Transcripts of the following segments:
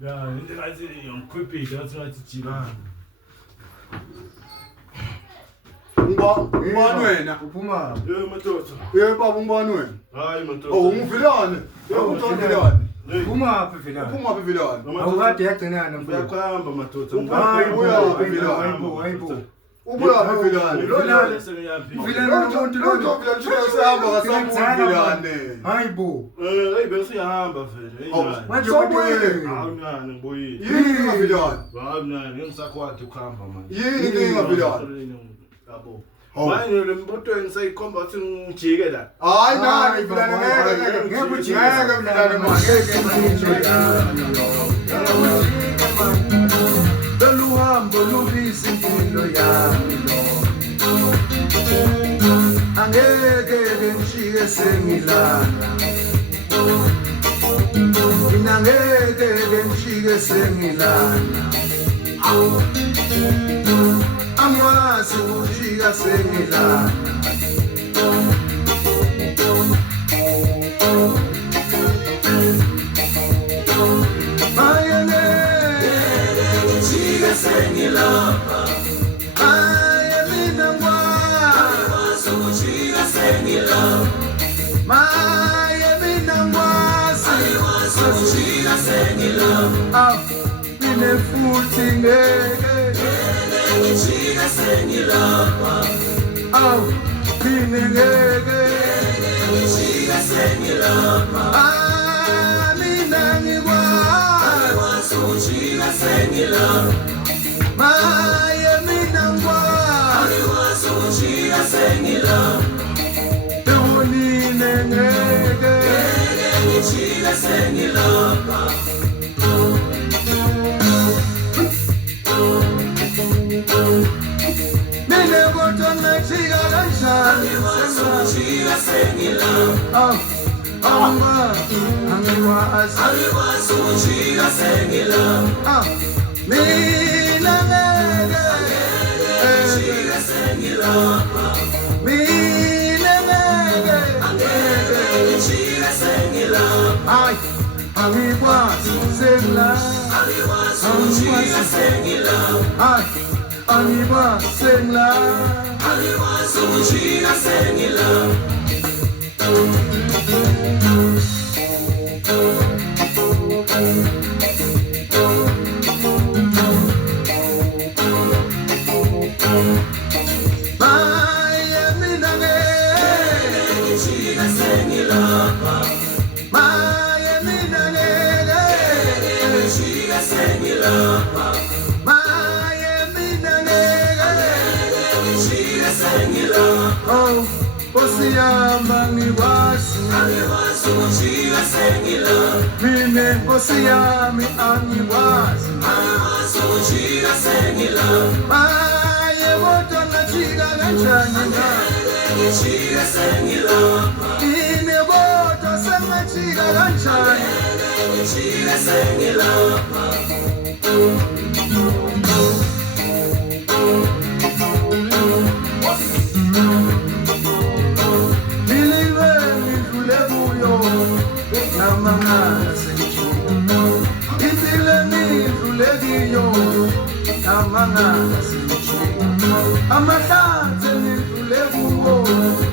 Ya, ndingathi ngikhwiphile ngathi ngathi jima. Ngubani wena? Uphuma. Madoda. Baba ngubani wena? Hayi madoda. Oh, ungumvilane. Ungumvilane. Uphuma apha vilana. Uphuma apha vilane. Awukade yagcinana mfowethu. Uyakhamba madoda. Hayi Hayibo. Ubuya apha vilane. Vilana nomuntu lo. Vilane sihamba kasamuvilane. Hayibo. Hey bese uyahamba vele. Manje kodwa Awunani ngiboyile. Yini ngavilane? Awunani ngisakhwathi ukuhamba manje. Yini inkinga vilane? Yabo. Manje le mboto ngisayikhomba ukuthi ngijike la. Hayi nani vilane ngeke ujike vilane Beluhambo lubisa impilo yami lo. Angeke ngishike sengilana. Mina ngeke ngishike sengilana. Angwazi ukujika sengilana. Sengilapa, I am in the wild. So she was sengilapa, I am in the wild. So she was sengilapa, in a footing. She was sengilapa, oh, in a she was sengilapa, I'm in the wild. So she was sengilapa. Maya minangwa aliwaso chia sengila Tuni nengege chia sengila Nene boto na chia lansha aliwaso chia sengila aliwaso chia sengila Mina nege, chiga sengilapa. Mina nege, chiga sengilapa. Ay, amiwasu sengla, amiwasu chiga sengilapa. Ay, amiwasu sengla, amiwasu chiga sengilapa. Oh, Posiyama ngiwazi, angiwazi uchiga sengila. Mine Posiyami angiwazi, angiwazi uchiga sengila. Maye moto na chiga ganchani na, uchiga sengila. Mine moto sema chiga ganchani, uchiga sengila. Amatanze nikulebuko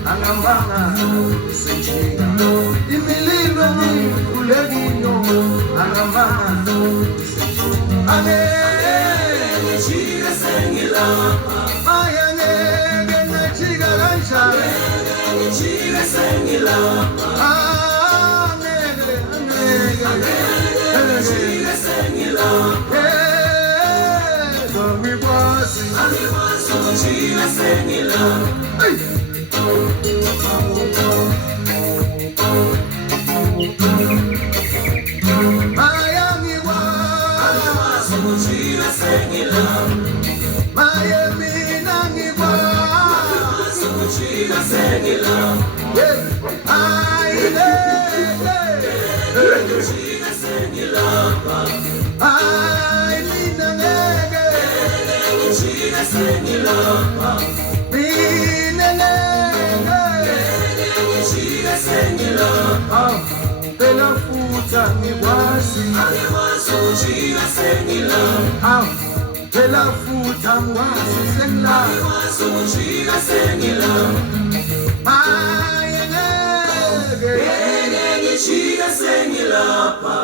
angambanga senchika imililo nikulegiyo angambanga senchika ane chiga sengila maya ngeke ngachiga kansha chiga sengila chiga sengila Chiga sengila, Miami wa, chiga sengila, Miami nangi wa, chiga sengila, ay chiga sengila, ay minangege. Chiga sengila, minene, chiga sengila, pela futa ngikwazi ujika sengilapha phela futa ngikwazi sengilapha ujika sengilapha hayi ngeke ngijika sengilapha